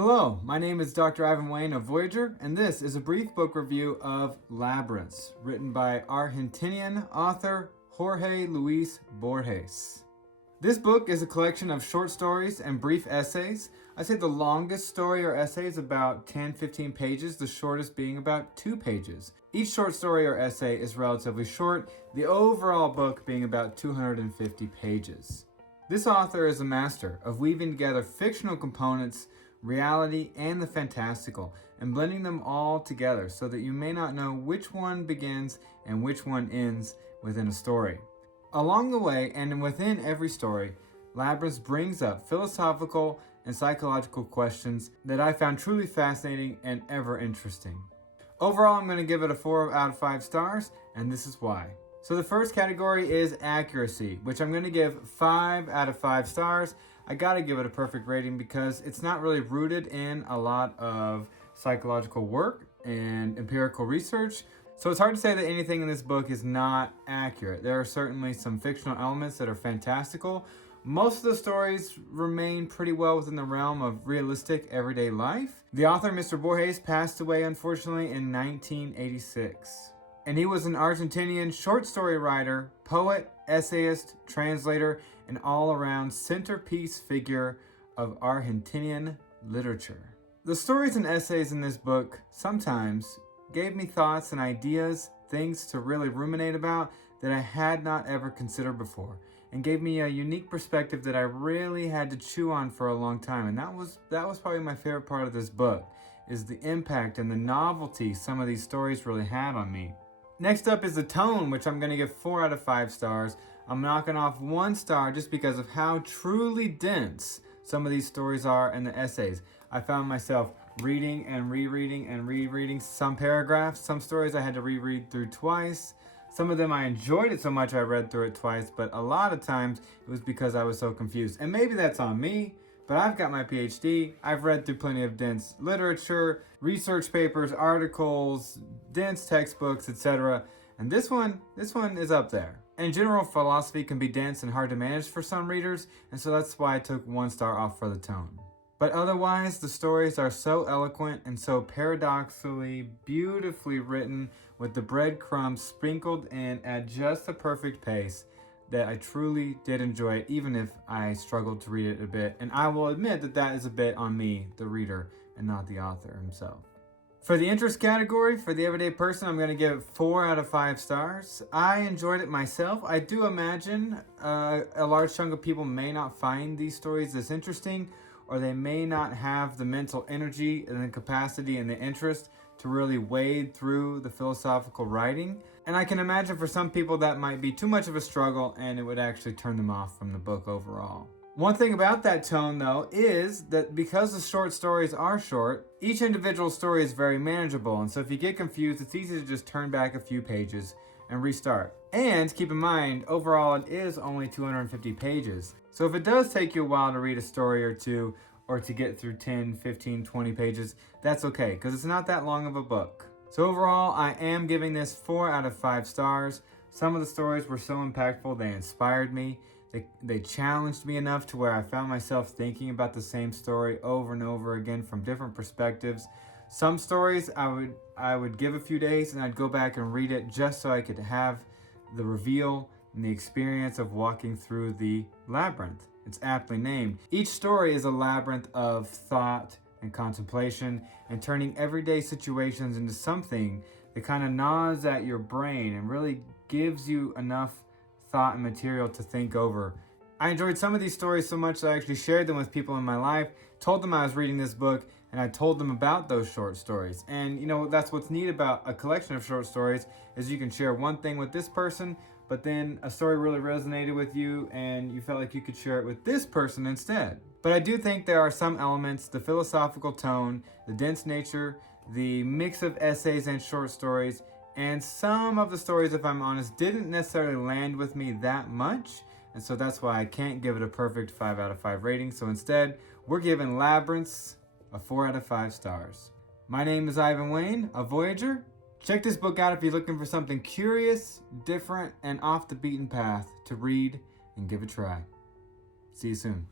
Hello, my name is Dr. Ivan Wayne of Voyager, and this is a brief book review of Labyrinths, written by Argentinian author Jorge Luis Borges. This book is a collection of short stories and brief essays. I'd say the longest story or essay is about 10-15 pages, the shortest being about 2 pages. Each short story or essay is relatively short, the overall book being about 250 pages. This author is a master of weaving together fictional components, reality, and the fantastical, and blending them all together so that you may not know which one begins and which one ends within a story. Along the way, and within every story, Labyrinths brings up philosophical and psychological questions that I found truly fascinating and ever interesting. Overall, I'm going to give it a 4 out of 5 stars, and this is why. So the first category is accuracy, which I'm going to give 5 out of 5 stars. I gotta give it a perfect rating because it's not really rooted in a lot of psychological work and empirical research. So it's hard to say that anything in this book is not accurate. There are certainly some fictional elements that are fantastical. Most of the stories remain pretty well within the realm of realistic everyday life. The author, Mr. Borges, passed away unfortunately in 1986. And he was an Argentinian short story writer, poet, essayist, translator, an all-around centerpiece figure of Argentinian literature. The stories and essays in this book sometimes gave me thoughts and ideas, things to really ruminate about that I had not ever considered before, and gave me a unique perspective that I really had to chew on for a long time. And that was probably my favorite part of this book, is the impact and the novelty some of these stories really had on me. Next up is the tone, which I'm going to give 4 out of 5 stars. I'm knocking off 1 star just because of how truly dense some of these stories are and the essays. I found myself reading and rereading some paragraphs. Some stories I had to reread through twice. Some of them I enjoyed it so much I read through it twice, but a lot of times it was because I was so confused. And maybe that's on me, but I've got my PhD. I've read through plenty of dense literature, research papers, articles, dense textbooks, etc. And this one is up there. In general, philosophy can be dense and hard to manage for some readers, and so that's why I took 1 star off for the tone. But otherwise, the stories are so eloquent and so paradoxically beautifully written, with the breadcrumbs sprinkled in at just the perfect pace, that I truly did enjoy it, even if I struggled to read it a bit. And I will admit that that is a bit on me, the reader, and not the author himself. For the interest category, for the everyday person, I'm going to give it 4 out of 5 stars. I enjoyed it myself. I do imagine a large chunk of people may not find these stories this interesting, or they may not have the mental energy and the capacity and the interest to really wade through the philosophical writing. And I can imagine for some people that might be too much of a struggle and it would actually turn them off from the book overall. One thing about that tone, though, is that because the short stories are short, each individual story is very manageable, and so if you get confused, it's easy to just turn back a few pages and restart. And keep in mind, overall it is only 250 pages, so if it does take you a while to read a story or two, or to get through 10, 15, 20 pages, that's okay, because it's not that long of a book. So overall, I am giving this 4 out of 5 stars. Some of the stories were so impactful, they inspired me. They challenged me enough to where I found myself thinking about the same story over and over again from different perspectives. Some stories I would give a few days and I'd go back and read it just so I could have the reveal and the experience of walking through the labyrinth. It's aptly named. Each story is a labyrinth of thought and contemplation, and turning everyday situations into something that kind of gnaws at your brain and really gives you enough thought and material to think over. I enjoyed some of these stories so much that I actually shared them with people in my life, told them I was reading this book, and I told them about those short stories. And that's what's neat about a collection of short stories, is you can share one thing with this person, but then a story really resonated with you and you felt like you could share it with this person instead. But I do think there are some elements, the philosophical tone, the dense nature, the mix of essays and short stories, and some of the stories, if I'm honest, didn't necessarily land with me that much. And so that's why I can't give it a perfect 5 out of 5 rating. So instead, we're giving Labyrinths a 4 out of 5 stars. My name is Ivan Wayne of Voyager. Check this book out if you're looking for something curious, different, and off the beaten path to read and give a try. See you soon.